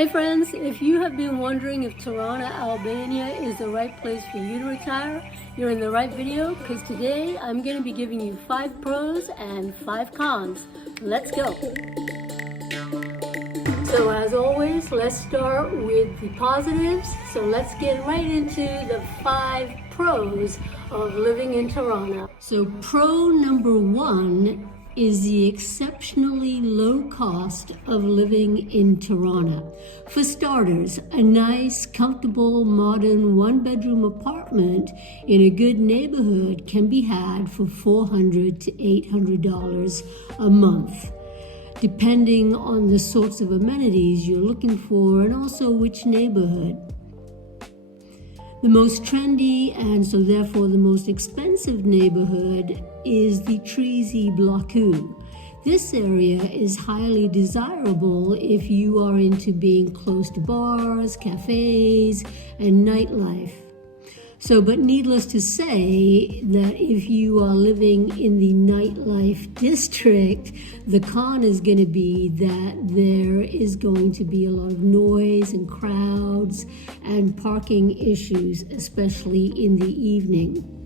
Hey friends, if you have been wondering if Tirana, Albania is the right place for you to retire, you're in the right video because today I'm going to be giving you 5 pros and 5 cons. Let's go. So as always, let's start with the positives. So let's get right into the 5 pros of living in Tirana. So pro number 1 is the exceptionally low cost of living in Tirana. For starters, a nice, comfortable, modern one-bedroom apartment in a good neighborhood can be had for $400 to $800 a month, depending on the sorts of amenities you're looking for and also which neighborhood. The most trendy and so therefore the most expensive neighborhood is the Treasy Bloku. This area is highly desirable if you are into being close to bars, cafes, and nightlife. But needless to say that if you are living in the nightlife district, the con is going to be that there is going to be a lot of noise and crowds and parking issues, especially in the evening.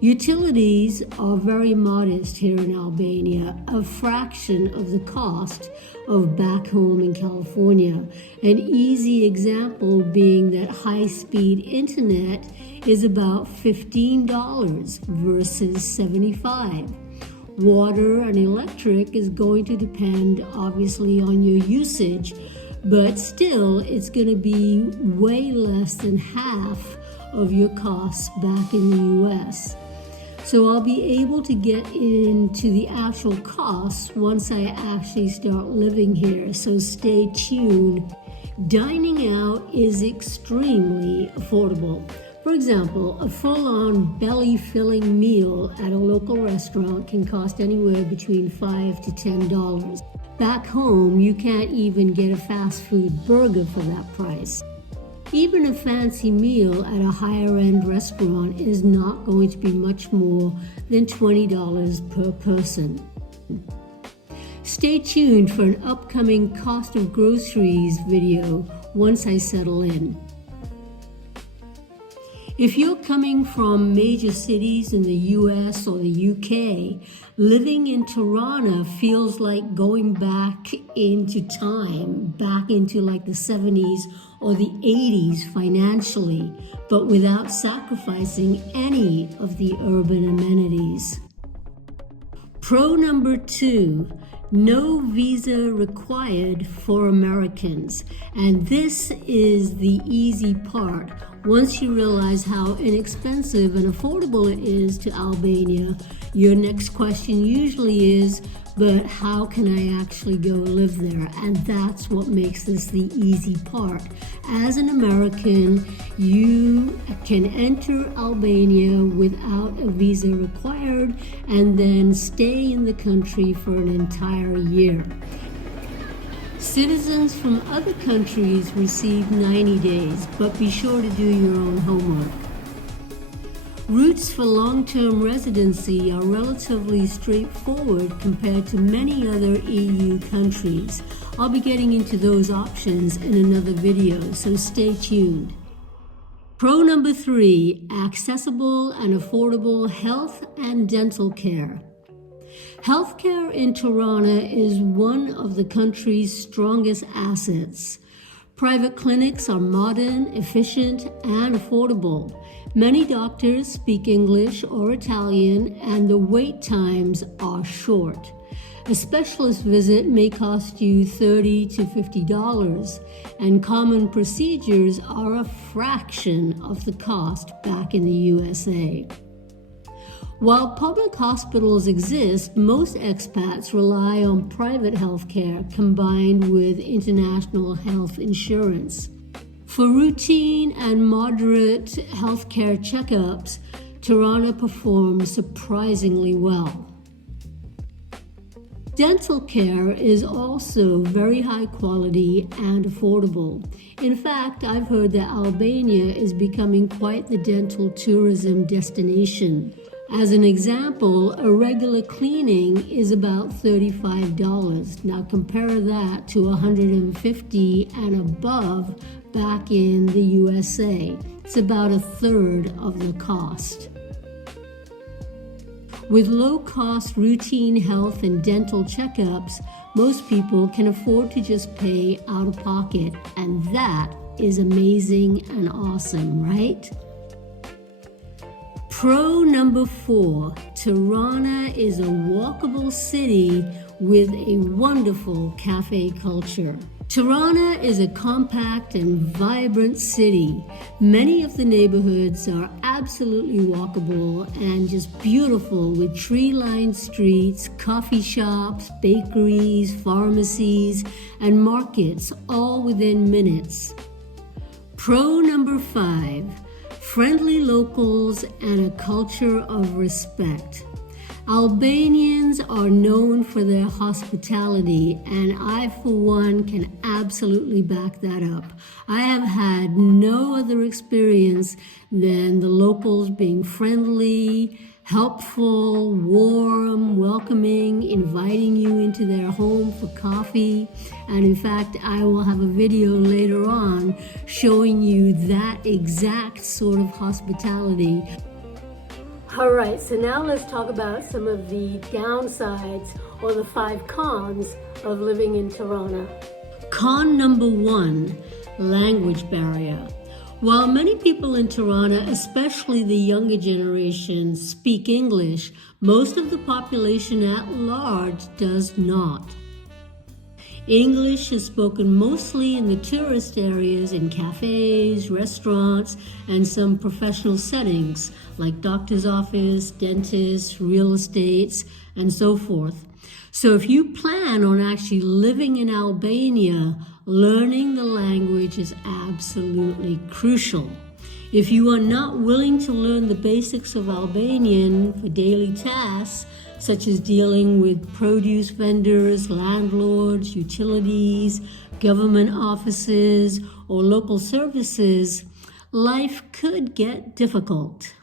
Utilities are very modest here in Albania, a fraction of the cost of back home in California. An easy example being that high-speed internet is about $15 versus $75. Water and electric is going to depend obviously on your usage, but still it's going to be way less than half of your costs back in the US. So I'll be able to get into the actual costs once I actually start living here, so stay tuned. Dining out is extremely affordable. For example, a full-on belly-filling meal at a local restaurant can cost anywhere between $5 to $10. Back home, you can't even get a fast food burger for that price. Even a fancy meal at a higher-end restaurant is not going to be much more than $20 per person. Stay tuned for an upcoming cost of groceries video once I settle in. If you're coming from major cities in the US or the UK, living in Tirana feels like going back into time, back into like the 70s or the 80s financially, but without sacrificing any of the urban amenities. Pro number 2. No visa required for Americans. And this is the easy part. Once you realize how inexpensive and affordable it is to Albania, your next question usually is, but how can I actually go live there? And that's what makes this the easy part. As an American, you can enter Albania without a visa required and then stay in the country for an entire year. Citizens from other countries receive 90 days, but be sure to do your own homework. Routes for long-term residency are relatively straightforward compared to many other EU countries. I'll be getting into those options in another video, so stay tuned. Pro number 3, accessible and affordable health and dental care. Healthcare in Tirana is one of the country's strongest assets. Private clinics are modern, efficient, and affordable. Many doctors speak English or Italian, and the wait times are short. A specialist visit may cost you $30 to $50, and common procedures are a fraction of the cost back in the USA. While public hospitals exist, most expats rely on private health care combined with international health insurance. For routine and moderate health care checkups, Tirana performs surprisingly well. Dental care is also very high quality and affordable. In fact, I've heard that Albania is becoming quite the dental tourism destination. As an example, a regular cleaning is about $35. Now compare that to $150 and above back in the USA. It's about a third of the cost. With low-cost routine health and dental checkups, most people can afford to just pay out of pocket, and that is amazing and awesome, right? Pro number 4, Tirana is a walkable city with a wonderful cafe culture. Tirana is a compact and vibrant city. Many of the neighborhoods are absolutely walkable and just beautiful, with tree-lined streets, coffee shops, bakeries, pharmacies, and markets all within minutes. Pro number 5, friendly locals and a culture of respect. Albanians are known for their hospitality, and I, for one, can absolutely back that up. I have had no other experience than the locals being friendly, helpful, warm, welcoming, inviting you into their home for coffee. And in fact, I will have a video later on showing you that exact sort of hospitality. All right, so now let's talk about some of the downsides or the 5 cons of living in Tirana. Con number 1, language barrier. While many people in Tirana, especially the younger generation, speak English, most of the population at large does not. English is spoken mostly in the tourist areas, in cafes, restaurants, and some professional settings like doctor's office, dentists, real estates, and so forth. So if you plan on actually living in Albania, learning the language is absolutely crucial. If you are not willing to learn the basics of Albanian for daily tasks, such as dealing with produce vendors, landlords, utilities, government offices, or local services, life could get difficult.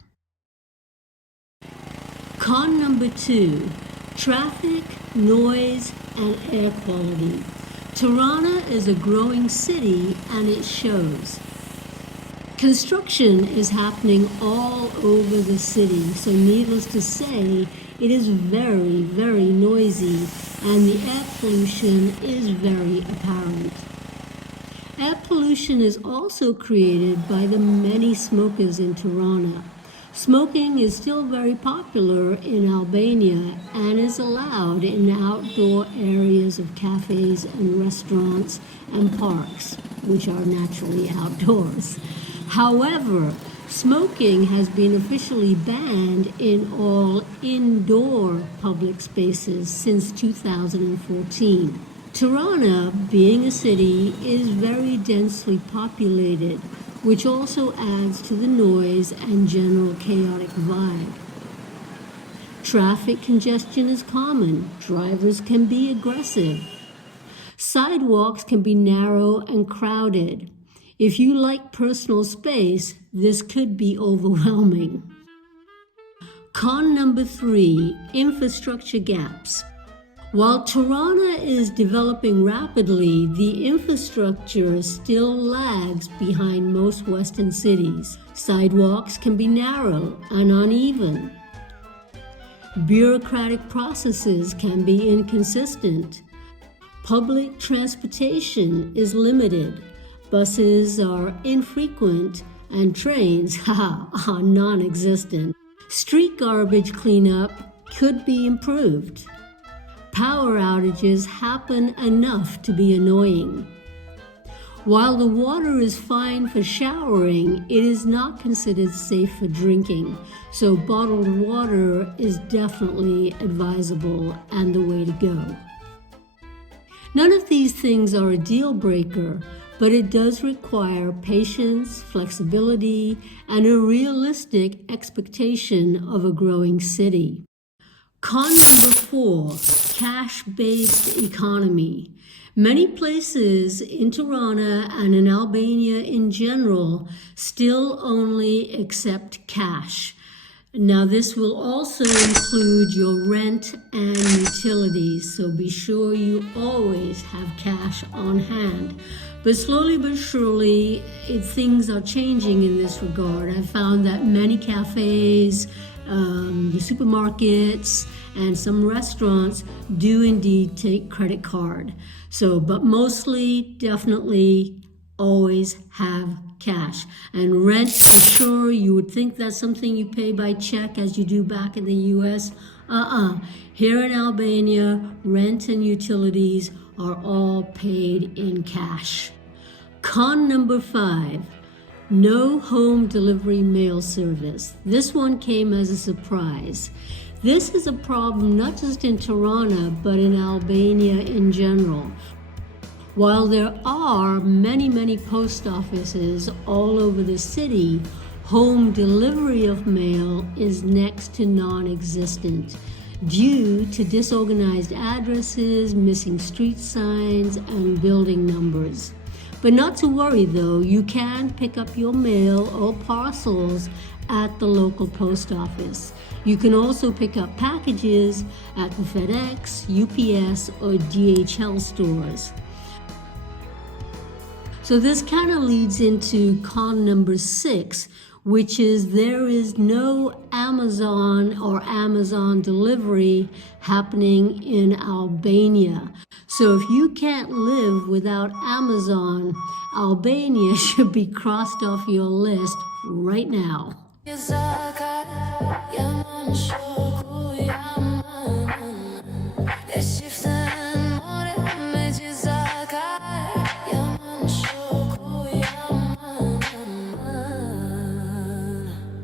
Con number 2, traffic, noise, and air quality. Tirana is a growing city, and it shows. Construction is happening all over the city, so needless to say, it is very, very noisy, and the air pollution is very apparent. Air pollution is also created by the many smokers in Tirana. Smoking is still very popular in Albania and is allowed in outdoor areas of cafes and restaurants and parks, which are naturally outdoors. However, smoking has been officially banned in all indoor public spaces since 2014. Tirana, being a city, is very densely populated, which also adds to the noise and general chaotic vibe. Traffic congestion is common. Drivers can be aggressive. Sidewalks can be narrow and crowded. If you like personal space, this could be overwhelming. Con number 3, infrastructure gaps. While Tirana is developing rapidly, the infrastructure still lags behind most Western cities. Sidewalks can be narrow and uneven. Bureaucratic processes can be inconsistent. Public transportation is limited. Buses are infrequent, and trains, are non-existent. Street garbage cleanup could be improved. Power outages happen enough to be annoying. While the water is fine for showering, it is not considered safe for drinking, so bottled water is definitely advisable and the way to go. None of these things are a deal breaker, but it does require patience, flexibility, and a realistic expectation of a growing city. Con number 4, cash-based economy. Many places in Tirana and in Albania in general still only accept cash. Now, this will also include your rent and utilities, so be sure you always have cash on hand. But slowly but surely, things are changing in this regard. I've found that many cafes, the supermarkets, and some restaurants do indeed take credit card. But mostly, definitely, always have cash. And rent, for sure, you would think that's something you pay by check as you do back in the US. Here in Albania, rent and utilities are all paid in cash. Con number 5, no home delivery mail service. This one came as a surprise. This is a problem not just in Tirana, but in Albania in general. While there are many post offices all over the city, home delivery of mail is next to non-existent due to disorganized addresses, missing street signs, and building numbers. But not to worry though, you can pick up your mail or parcels at the local post office. You can also pick up packages at the FedEx, UPS, or DHL stores. So this kind of leads into con number 6, which is there is no Amazon or Amazon delivery happening in Albania. So if you can't live without Amazon, Albania should be crossed off your list right now.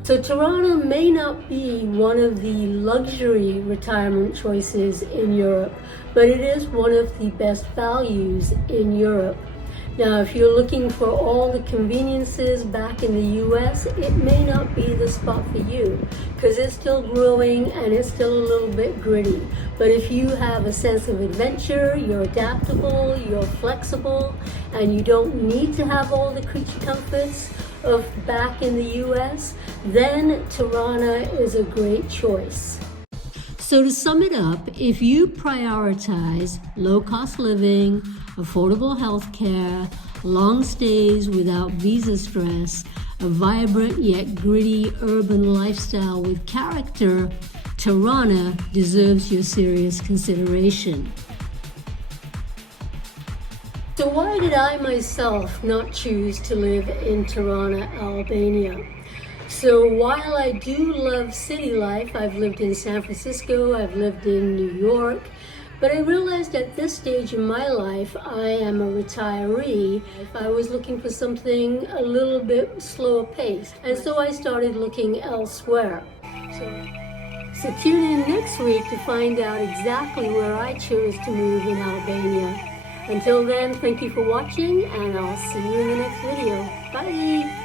So Tirana may not be one of the luxury retirement choices in Europe, but it is one of the best values in Europe. Now, if you're looking for all the conveniences back in the US, it may not be the spot for you because it's still growing and it's still a little bit gritty. But if you have a sense of adventure, you're adaptable, you're flexible, and you don't need to have all the creature comforts of back in the US, then Tirana is a great choice. So to sum it up, if you prioritize low-cost living, affordable health care, long stays without visa stress, a vibrant yet gritty urban lifestyle with character, Tirana deserves your serious consideration. So why did I myself not choose to live in Tirana, Albania? So while I do love city life, I've lived in San Francisco, I've lived in New York, but I realized at this stage in my life, I am a retiree. I was looking for something a little bit slower paced, and so I started looking elsewhere. So tune in next week to find out exactly where I chose to move in Albania. Until then, thank you for watching, and I'll see you in the next video. Bye!